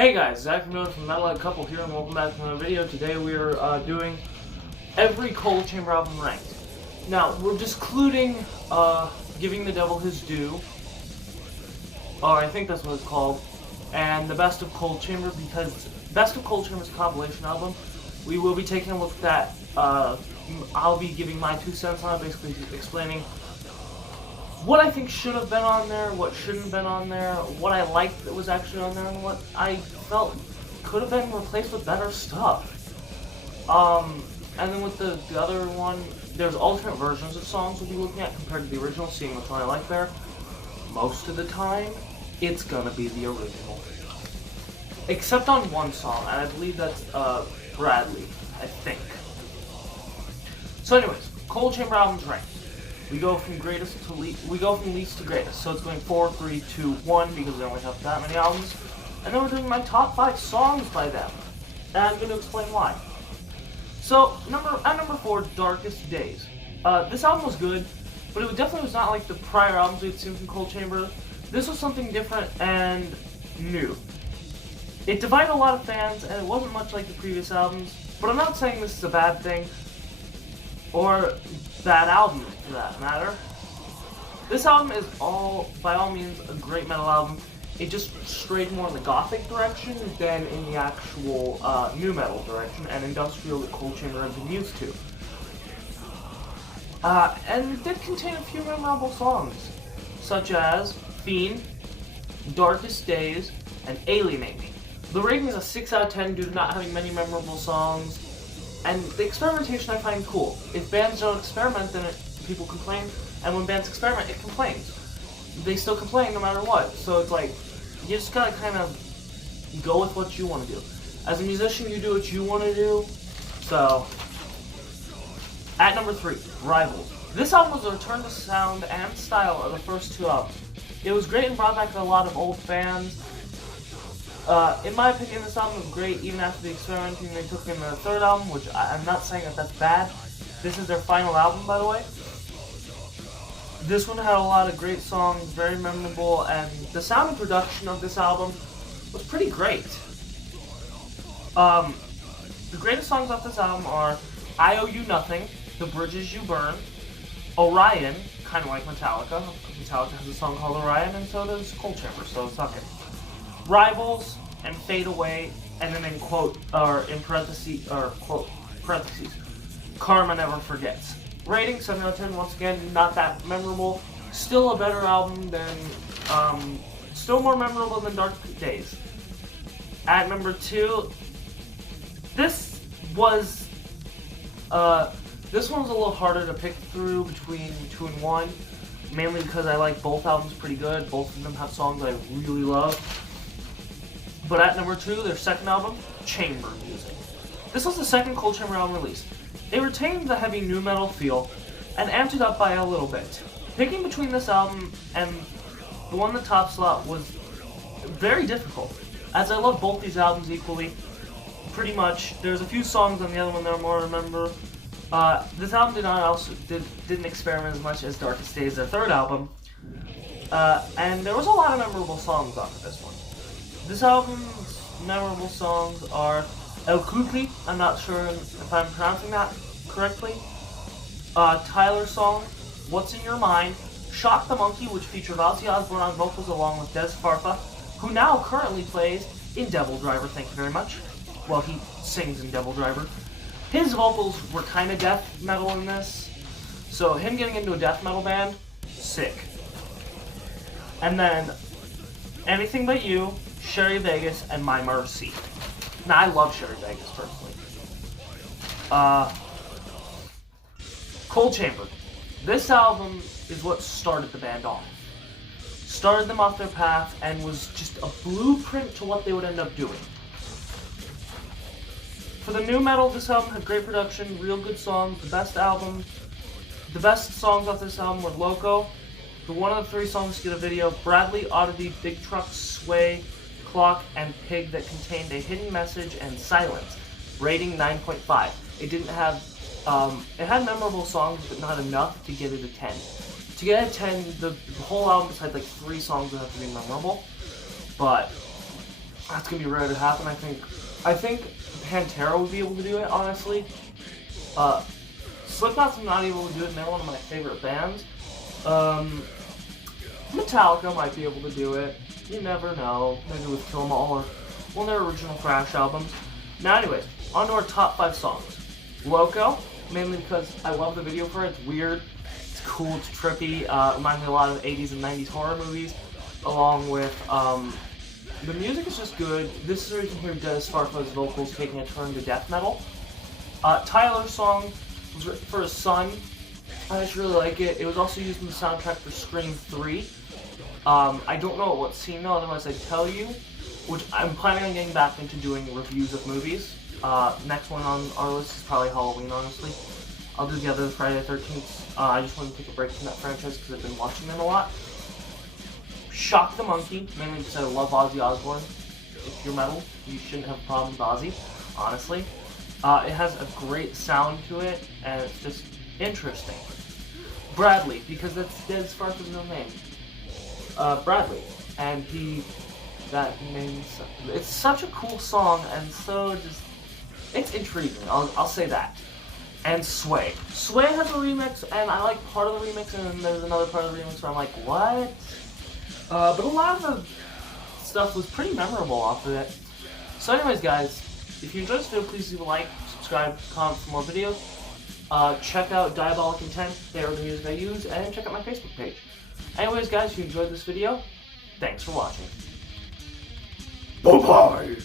Hey guys, Zach from Diabolic Couple here, and welcome back to another video. Today we are doing every Cold Chamber album ranked. Now, we're discluding Giving the Devil His Due, or I think that's what it's called, and the Best of Cold Chamber, because Best of Cold Chamber is a compilation album. We will be taking a look at that. I'll be giving my 2 cents on it, basically explaining what I think should have been on there, what shouldn't have been on there, what I liked that was actually on there, and what I felt could have been replaced with better stuff. And then with the other one, there's alternate versions of songs we'll be looking at compared to the original, seeing which one I like there. Most of the time, it's gonna be the original. Except on one song, and I believe that's Bradley, I think. So anyways, Cold Chamber albums ranked. We go from greatest to least. We go from least to greatest. So it's going 4, 3, 2, 1 because we only have that many albums. And then we're doing my top 5 songs by them, and I'm going to explain why. So at number 4, Darkest Days. This album was good, but it definitely was not like the prior albums we'd seen from Cold Chamber. This was something different and new. It divided a lot of fans, and it wasn't much like the previous albums. But I'm not saying this is a bad thing, or bad album for that matter. This album is by all means a great metal album. It just strayed more in the gothic direction than in the actual nu metal direction and industrial that Cold Chamber has been used to. And it did contain a few memorable songs, such as Fiend, Darkest Days, and Alienate Me. The rating is a 6 out of 10 due to not having many memorable songs. And the experimentation I find cool. If bands don't experiment, then people complain, and when bands experiment, it complains. They still complain no matter what, so it's like, you just gotta kind of go with what you want to do. As a musician, you do what you want to do, so... At number 3, Rivals. This album was a return to sound and style of the first 2 albums. It was great and brought back a lot of old fans. In my opinion, this album was great even after the experimenting they took in the 3rd album, which I'm not saying that that's bad. This is their final album, by the way. This one had a lot of great songs, very memorable, and the sound and production of this album was pretty great. The greatest songs off this album are I Owe You Nothing, The Bridges You Burn, Orion, kind of like Metallica. Metallica has a song called Orion, and so does Cold Chamber, so suck it. Rivals, and Fade Away, and then in quote, or in parentheses, Karma Never Forgets. Rating, 7 out of 10, once again, not that memorable. Still a better album than, still more memorable than Dark Days. At number 2, this one's a little harder to pick through between 2 and 1, mainly because I like both albums pretty good. Both of them have songs I really love. But at number 2, their second album, Chamber Music. This was the second Cold Chamber album released. They retained the heavy nu metal feel and amped it up by a little bit. Picking between this album and the one in the top slot was very difficult, as I love both these albums equally. Pretty much, there's a few songs on the other one that are more to remember. This album didn't experiment as much as Darkest Days, their 3rd album, and there was a lot of memorable songs off of this one. This album's memorable songs are El Kukli, I'm not sure if I'm pronouncing that correctly, Tyler's song, What's in Your Mind, Shock the Monkey, which featured Ozzy Osbourne on vocals along with Des Farfa, who now currently plays in Devil Driver, thank you very much. Well, he sings in Devil Driver. His vocals were kind of death metal in this, so him getting into a death metal band, sick. And then, Anything But You, Sherry Vegas, and My Mercy. Now, I love Sherry Vegas, personally. Cold Chamber. This album is what started the band off. Started them off their path and was just a blueprint to what they would end up doing. For the nu metal, this album had great production, real good songs, the best songs off this album were Loco, the one of the 3 songs to get a video, Bradley, Oddity, Big Truck, Sway, Clock, and Pig that contained a hidden message and silence. Rating 9.5. It didn't have, it had memorable songs, but not enough to get it a 10. To get a 10, the whole album had like 3 songs that have to be memorable, but That's gonna be rare to happen. I think Pantera would be able to do it. Honestly, Slipknot's not able to do it, and they're one of my favorite bands. Metallica might be able to do it. You never know. Maybe with Kill 'Em All or one of their original Thrash albums. Now, anyways, on to our top 5 songs. Loco, mainly because I love the video for it. It's weird, it's cool, it's trippy. Reminds me a lot of 80s and 90s horror movies, along with the music is just good. This is where you can hear Des Farfus' vocals taking a turn to death metal. Tyler's song was written for his son. I just really like it. It was also used in the soundtrack for Scream 3. I don't know what scene though, otherwise I'd tell you. Which I'm planning on getting back into doing reviews of movies. Next one on our list is probably Halloween, honestly. I'll do the other Friday the 13th. I just want to take a break from that franchise because I've been watching them a lot. Shock the Monkey, mainly because I love Ozzy Osbourne. If you're metal, you shouldn't have a problem with Ozzy, honestly. It has a great sound to it, and it's just interesting. Bradley, because that's Des Farfus' real name. Bradley, and that name's, it's such a cool song, and so just, it's intriguing, I'll say that. And Sway. Sway has a remix, and I like part of the remix, and then there's another part of the remix where I'm like, what? But a lot of the stuff was pretty memorable off of it. So anyways, guys, if you enjoyed this video, please leave a like, subscribe, comment for more videos. Check out Diabolic Intent, they are the music I use, and check out my Facebook page. Anyways, guys, if you enjoyed this video, thanks for watching. Bye-bye!